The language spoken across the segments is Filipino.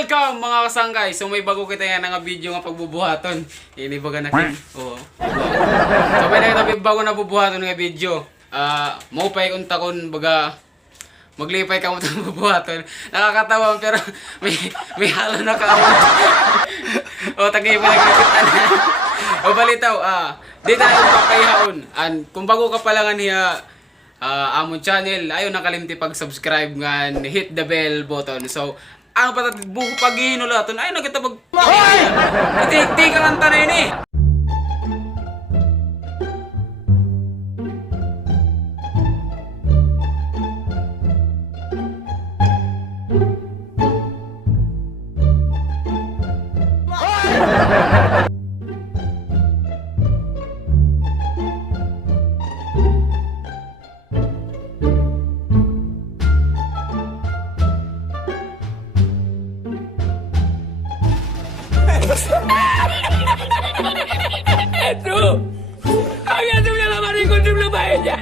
Welcome mga kasangkay! So may bago kita yan nga video nga pagbubuhaton. Inibaga na kin. Oo. So may nakita bago na bubuhaton nga video. Maupay kung takon baga maglipay ka mo itong bubuhaton. Nakakatawa pero may halo na kaawat. O tagay mo nagkikita na. O balitaw, di tayo papayaon. Kung bago ka pala nga niya amon channel, ayaw nakalimti pag-subscribe nga, hit the bell button. So, ang patat buko paghinulaton, ayaw na kita pag... Itik-tik ang tanay ni! Itu, kami itu yang lama ikut dulu baiknya.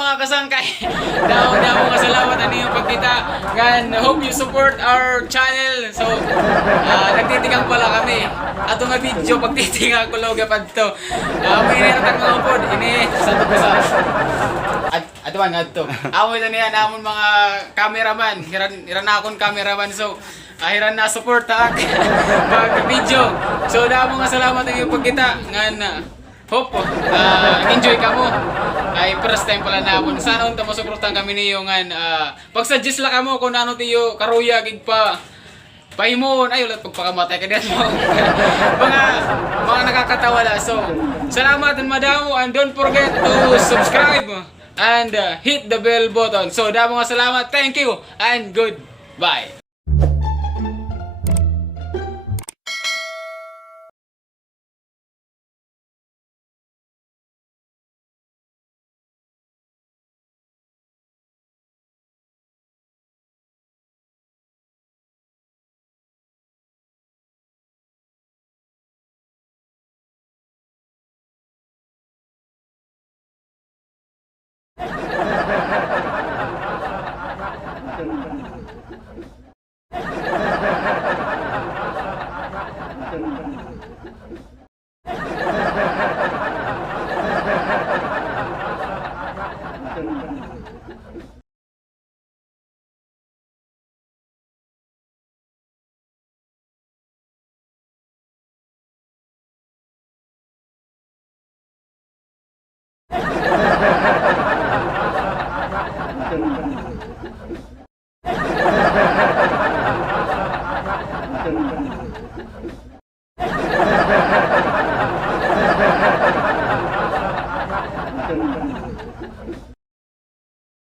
Mga kasangkay, daw nga salamat ano yung pagkita and hope you support our channel. So nagtitingang pala kami ato nga video pagtitingang ko loga padto may niratag mga upod ini sa tubusa at man adto amo ito niya namon mga cameraman hiran na akong cameraman. So hiran na support ha pag video. So damo nga salamat ang yung pagkita ngan hope enjoy ka mo. Ay first time pala namon. Sana unta mo suportahan kami niyo ngan pag-suggest la kamo kung ano tiyo karuya gig pa pahimon ay ulat pagpakamatay ka diyan mo. mga nakakatawa la. So salamat and madamo and don't forget to subscribe and hit the bell button. So damo nga salamat. Thank you and goodbye.